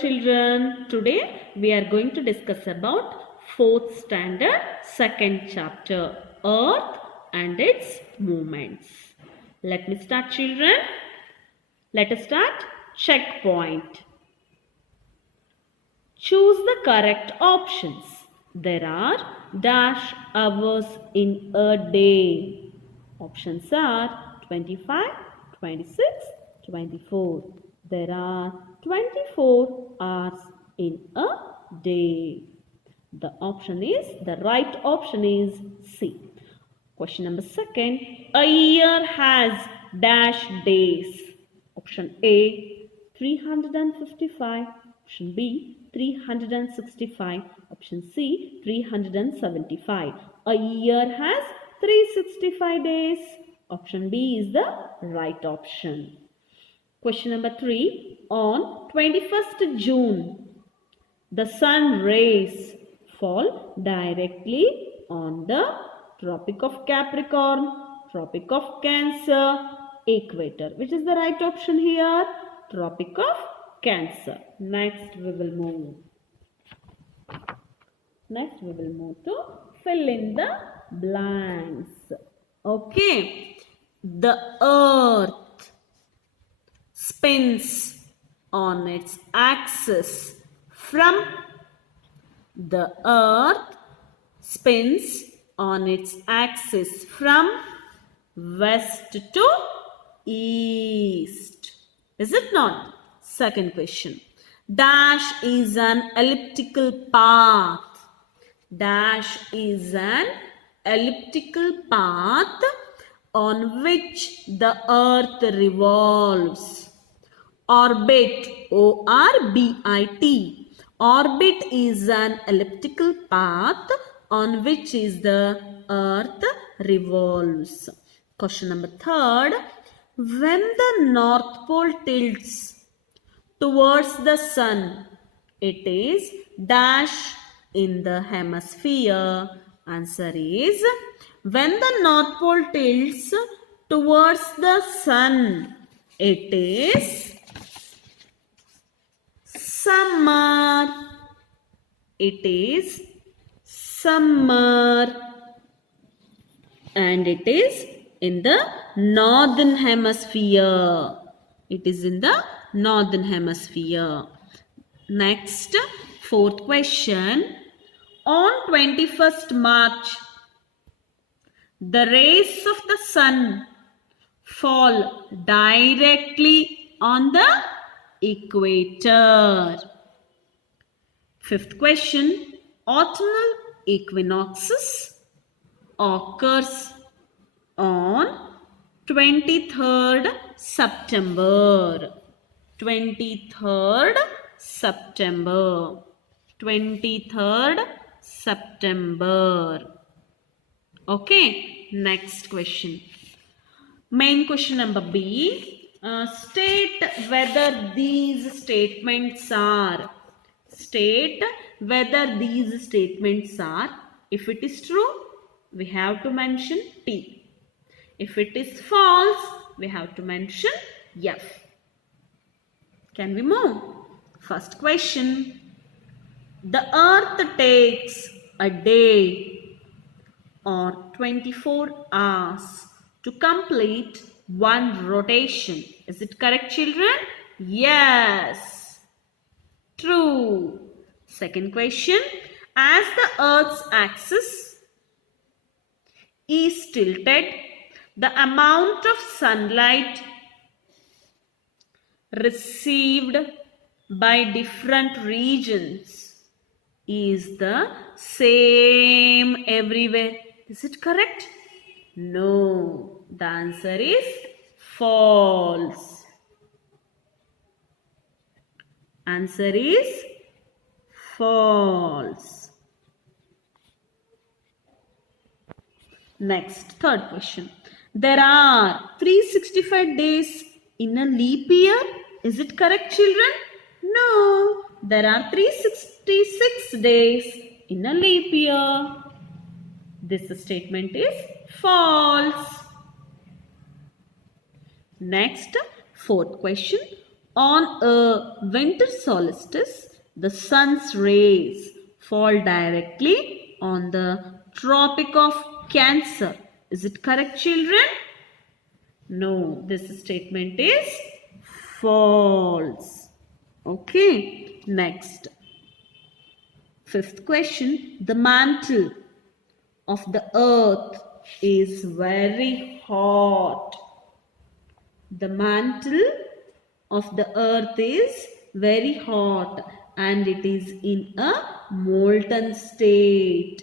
children. Today we are going to discuss about 4th standard 2nd chapter, Earth and its movements. Let me start, children. Let us start. Checkpoint. Choose the correct options. There are dash hours in a day. Options are 25, 26, 24. There are 24 hours in a day. The right option is C. Question number 2. A year has dash days. Option A 355. Option B 365. Option C 375. A year has 365 days. Option B is the right option. Question number 3. On 21st June, the sun rays fall directly on the Tropic of Capricorn, Tropic of Cancer, equator. Which is the right option here? Tropic of Cancer. Next we will move to fill in the blanks. Okay. The earth spins on its axis from west to east. Is it not? Second question. Dash is an elliptical path. Dash is an elliptical path on which the earth revolves. Orbit, O-R-B-I-T. Orbit is an elliptical path on which is the earth revolves. Question number 3. When the North Pole tilts towards the sun, it is dash in the hemisphere. Answer is, when the North Pole tilts towards the sun, it is summer. It is summer. And it is in the northern hemisphere. It is in the northern hemisphere. Next, 4th question. On 21st March, the rays of the sun fall directly on the equator. 5th question. Autumnal equinoxes occurs on 23rd September. 23rd September. 23rd September. Okay. Next question. Main question number B. State whether these statements are. State whether these statements are. If it is true, we have to mention T. If it is false, we have to mention F. Can we move? First question. The earth takes a day or 24 hours to complete one rotation. Is it correct, children? Yes. True. Second question. As the earth's axis is tilted, the amount of sunlight received by different regions is the same everywhere. Is it correct? No. The answer is false. Answer is false. Next, third question. There are 365 days in a leap year. Is it correct, children? No. There are 366 days in a leap year. This statement is false. Next, fourth question. On a winter solstice, the sun's rays fall directly on the Tropic of Cancer. Is it correct, children? No, this statement is false. Okay, next. Fifth question. The mantle of the earth is very hot. The mantle of the earth is very hot and it is in a molten state.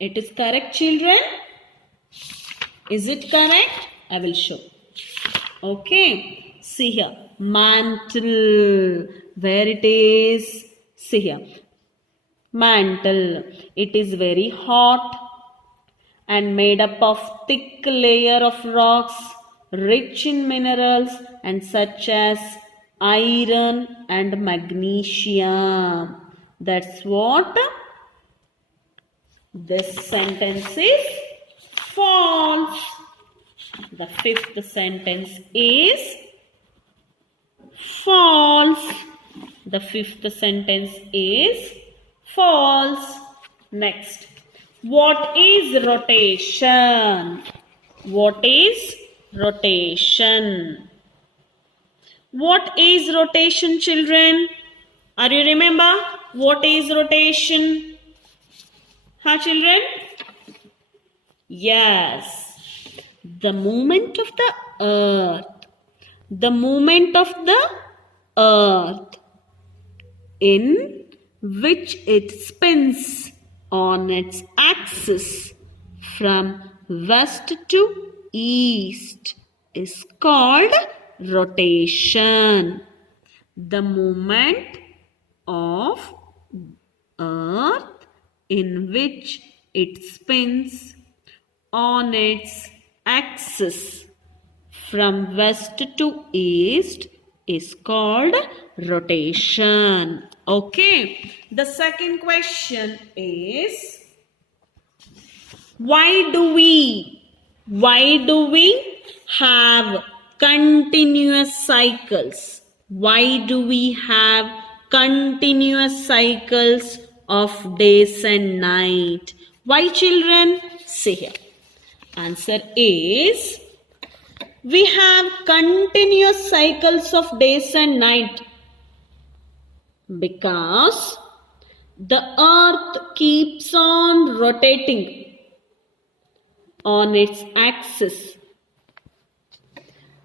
It is correct, children? Is it correct? I will show. Okay. See here. Mantle. Where it is? See here. Mantle. It is very hot and made up of thick layer of rocks rich in minerals and such as iron and magnesium. That's what this sentence is false. The fifth sentence is false. The fifth sentence is false. Next. What is rotation? What is rotation? What is rotation, children? Are you remember? What is rotation? Huh, children? Yes. The movement of the earth. The movement of the earth in which it spins on its axis from west to east is called rotation. The movement of earth in which it spins on its axis from west to east is called rotation. Okay. The second question is, why do we have continuous cycles? Why do we have continuous cycles of days and night? Why, children? See here. Answer is, we have continuous cycles of days and night because the earth keeps on rotating on its axis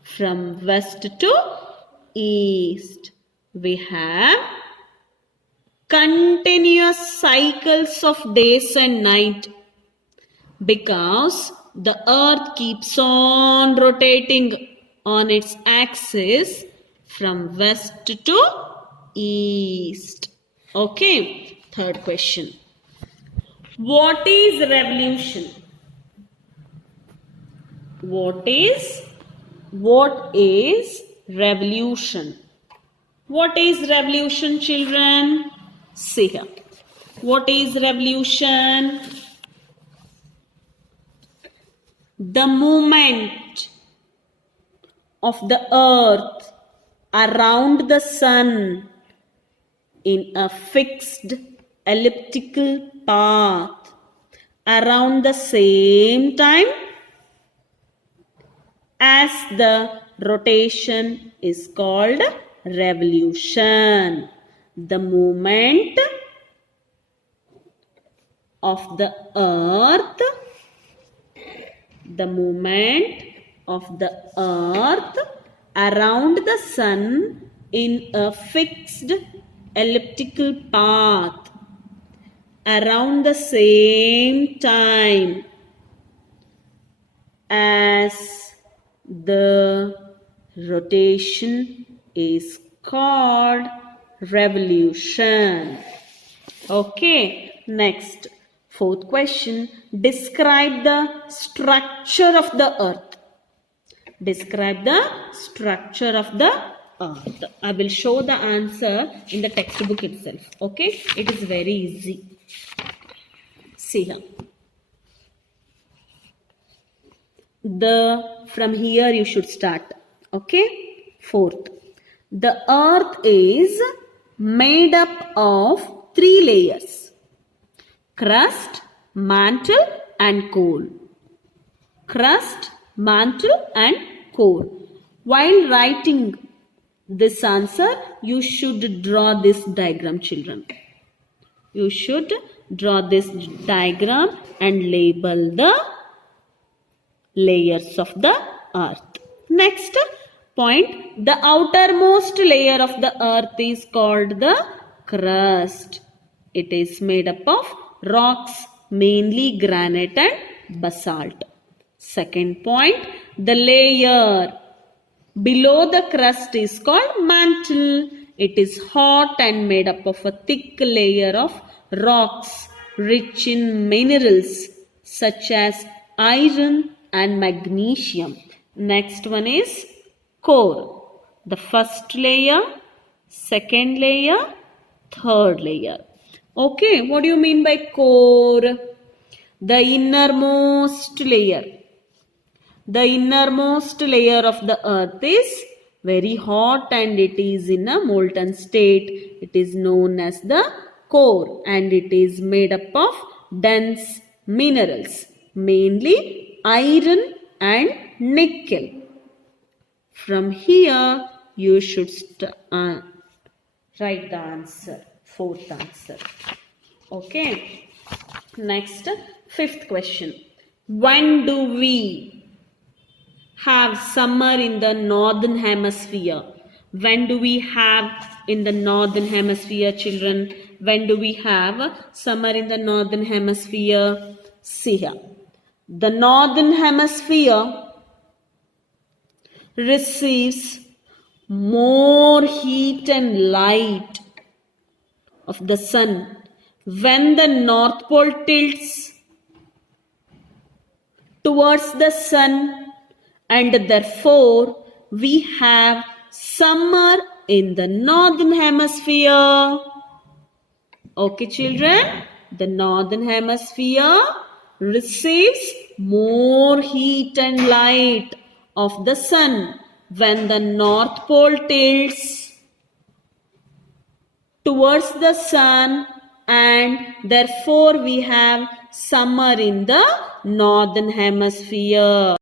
from west to east. We have continuous cycles of days and night because the earth keeps on rotating on its axis from west to east. Okay. Third question. What is revolution? What is revolution? What is revolution, children? See here. What is revolution? The movement of the earth around the sun in a fixed elliptical path around the same time as the rotation is called revolution. The movement of the earth around the sun in a fixed elliptical path around the same time as the rotation is called revolution. Okay, next. Fourth question. Describe the structure of the earth. Describe the structure of the earth. I will show the answer in the textbook itself. Okay, it is very easy. See here. From here you should start. Okay, Fourth, the earth is made up of 3 layers: crust, mantle and core. Crust, mantle and core. While writing this answer, you should draw this diagram, children. You should draw this diagram and label the layers of the earth. Next point, the outermost layer of the earth is called the crust. It is made up of rocks, mainly granite and basalt. Second point, the layer below the crust is called mantle. It is hot and made up of a thick layer of rocks rich in minerals such as iron and magnesium. Next one is core. The first layer, second layer, third layer. Okay, what do you mean by core? The innermost layer. The innermost layer of the earth is very hot and it is in a molten state. It is known as the core and it is made up of dense minerals, mainly iron and nickel. From here, you should write the answer, fourth answer. Okay. Next, fifth question. When do we have summer in the northern hemisphere? When do we have in the northern hemisphere, children? When do we have summer in the northern hemisphere? See here. The northern hemisphere receives more heat and light of the sun when the North Pole tilts towards the sun, and therefore we have summer in the northern hemisphere. Okay, children, the northern hemisphere receives more heat and light of the sun when the North Pole tilts towards the sun, and therefore we have summer in the northern hemisphere.